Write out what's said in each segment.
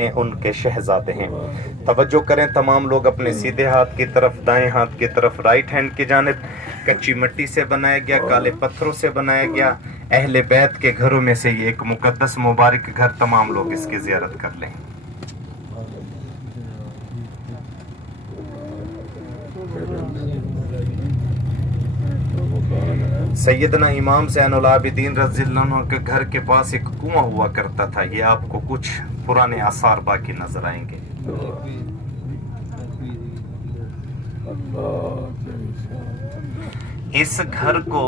हैं उनके शहजादे हैं। तवज्जो करें तमाम लोग अपने सीधे हाथ की तरफ, दाएं हाथ की तरफ, राइट हैंड की जानिब। कच्ची मिट्टी से बनाया गया, काले पत्थरों से बनाया गया, अहले बैत के घरों में से ये एक मुकद्दस मुबारक घर, तमाम लोग इसकी ज़ियारत कर लें। सैयदना इमाम ज़ैनुल आबिदीन रज़ियल्लाहु अन्हु के घर के पास एक कुआं हुआ करता था। ये आपको कुछ पुराने आसार बाकी नजर आएंगे। इस घर को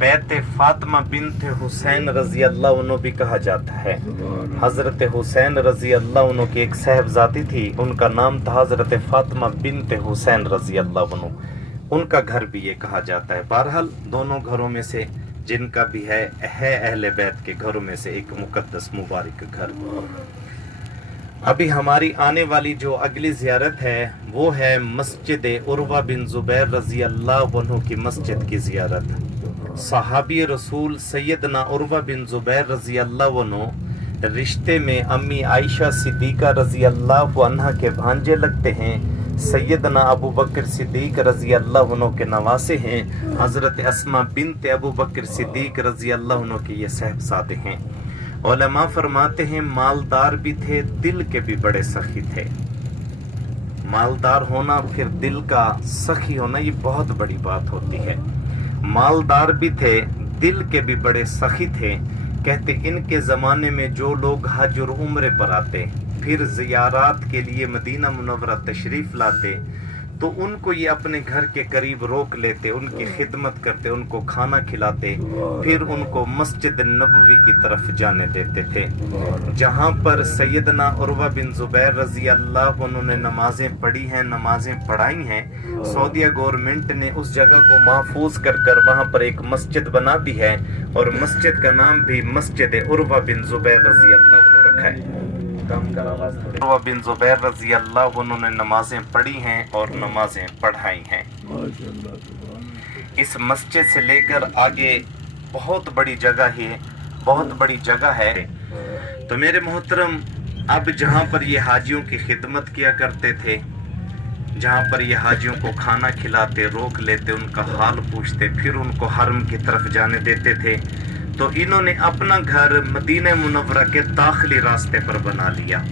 बैत फातिमा बिन्त हुसैन रज़ी अल्लाह अन्हु भी कहा जाता है। हज़रत हुसैन रज़ी अल्लाह अन्हु की एक साहबजादी थी, उनका नाम था हज़रत फातिमा बिन्त हुसैन रज़ी अल्लाह अन्हु, उनका घर भी ये कहा जाता है। बहरहाल दोनों घरों में से जिनका भी है अहले बैत के घरों में से एक मुकद्दस मुबारक घर। अभी हमारी आने वाली जो अगली ज़ियारत है वो है मस्जिद उर्वा बिन ज़ुबैर रज़ी अल्लाह अन्हु की मस्जिद की ज़ियारत। सहाबी रसूल सैयदना उर्वा बिन ज़ुबैर रज़ी अल्लाह अन्हु रिश्ते में अम्मी आयशा सिद्दीक़ा रज़ी अल्लाह अन्हा के भांजे लगते हैं। सैयदना अबू बकर सिद्दीक रज़ी अल्लाह अन्हु के नवासे हैं। हज़रत अस्मा बिन्त अबू बकर सिद्दीक रज़ी अल्लाह अन्हु के ये साहबजादे हैं। उलमा फरमाते हैं मालदार भी थे, दिल के भी बड़े सखी थे। मालदार होना फिर दिल का सखी होना ये बहुत बड़ी बात होती है। मालदार भी थे, दिल के भी बड़े सखी थे। कहते इनके ज़माने में जो लोग हज और उम्रे पर आते, फिर ज़ियारात के लिए मदीना मुनव्वरा तशरीफ़ लाते, तो उनको ये अपने घर के करीब रोक लेते, उनकी खिदमत करते, उनको खाना खिलाते, फिर उनको मस्जिद नबवी की तरफ जाने देते थे, जहाँ पर सैयदना उर्वा बिन ज़ुबैर रज़ी अल्लाह उन्होंने नमाजें पढ़ी हैं, नमाजें पढ़ाई हैं। सऊदीया गवर्नमेंट ने उस जगह को महफूज कर वहाँ पर एक मस्जिद बना दी है, और मस्जिद का नाम भी मस्जिद उर्वा बिन ज़ुबैर रज़ी अल्लाह रखा है। उर्वा बिन ज़ुबैर रज़ी अल्लाह उन्होंने नमाजें पढ़ी हैं और नमाजें पढ़ाई हैं। इस मस्जिद से लेकर आगे बहुत बड़ी जगह है, बहुत बड़ी जगह है। तो मेरे मोहतरम, अब जहाँ पर ये हाजियों की खिदमत किया करते थे, जहाँ पर ये हाजियों को खाना खिलाते, रोक लेते, उनका हाल पूछते, फिर उनको हरम की तरफ जाने देते थे, तो इन्होंने अपना घर मदीना मुनव्वरा के दाखिली रास्ते पर बना लिया।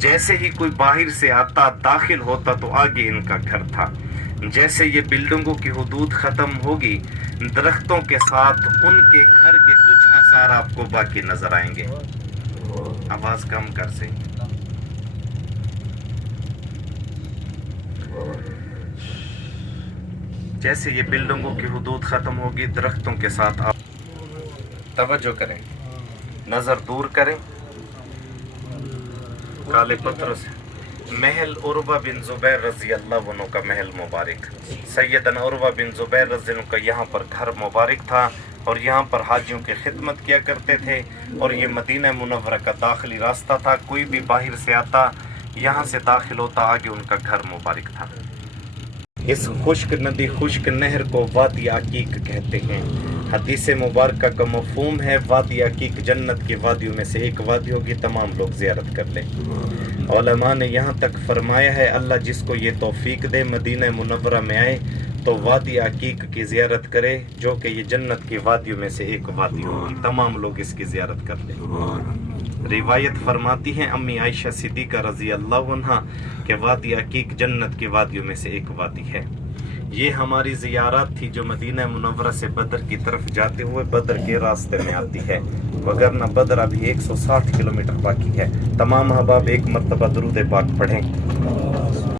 जैसे ही कोई बाहर से आता, दाखिल होता, तो आगे इनका घर था। जैसे ये बिल्डिंगों की हुदूद ख़त्म होगी, दरख्तों के साथ उनके घर के कुछ आसार आपको बाकी नजर आएंगे। आवाज़ कम कर से। जैसे ये बिल्डिंगों की हुदूद ख़त्म होगी, दरख्तों के साथ आप तवज्जो करें, नजर दूर करें, काले पत्थरों से महल उर्वा बिन ज़ुबैर रज़ी अल्लाह अन्हु का महल मुबारक, सैयदना उर्वा बिन ज़ुबैर रज़ी अल्लाह का यहाँ पर घर मुबारक था, और यहाँ पर हाजियों की खिदमत किया करते थे। और ये मदीना मुनव्वरा का दाखिली रास्ता था, कोई भी बाहर से आता, यहाँ से दाखिल होता, आगे उनका घर मुबारक था। इस खुश्क नदी, खुश्क नहर को वादी अकीक कहते हैं। हदीस मुबारक का मफ़हूम है वादी अकीक जन्नत की वादियों में से एक वादी होगी, तमाम लोग ज़ियारत कर लें। उलमा ने यहाँ तक फरमाया है अल्लाह जिसको ये तौफीक दे मदीना मुनव्वरा में आए तो वादी अकीक की ज़ियारत करे, जो कि ये जन्नत की वादियों में से एक वादी होगी, तमाम लोग इसकी ज़ियारत कर लें। रिवायत फरमाती है अम्मी आयशा सिद्दीक़ा रज़ी अल्लाह अन्हा कि वादी अकीक जन्नत की वादियों में से एक वादी है। ये हमारी ज़ियारत थी जो मदीना मुनव्वरा से बदर की तरफ जाते हुए बदर के रास्ते में आती है, वगरना बदर अभी 160 किलोमीटर बाकी है। तमाम अहबाब एक मरतबा दुरूद पाक पढ़ें।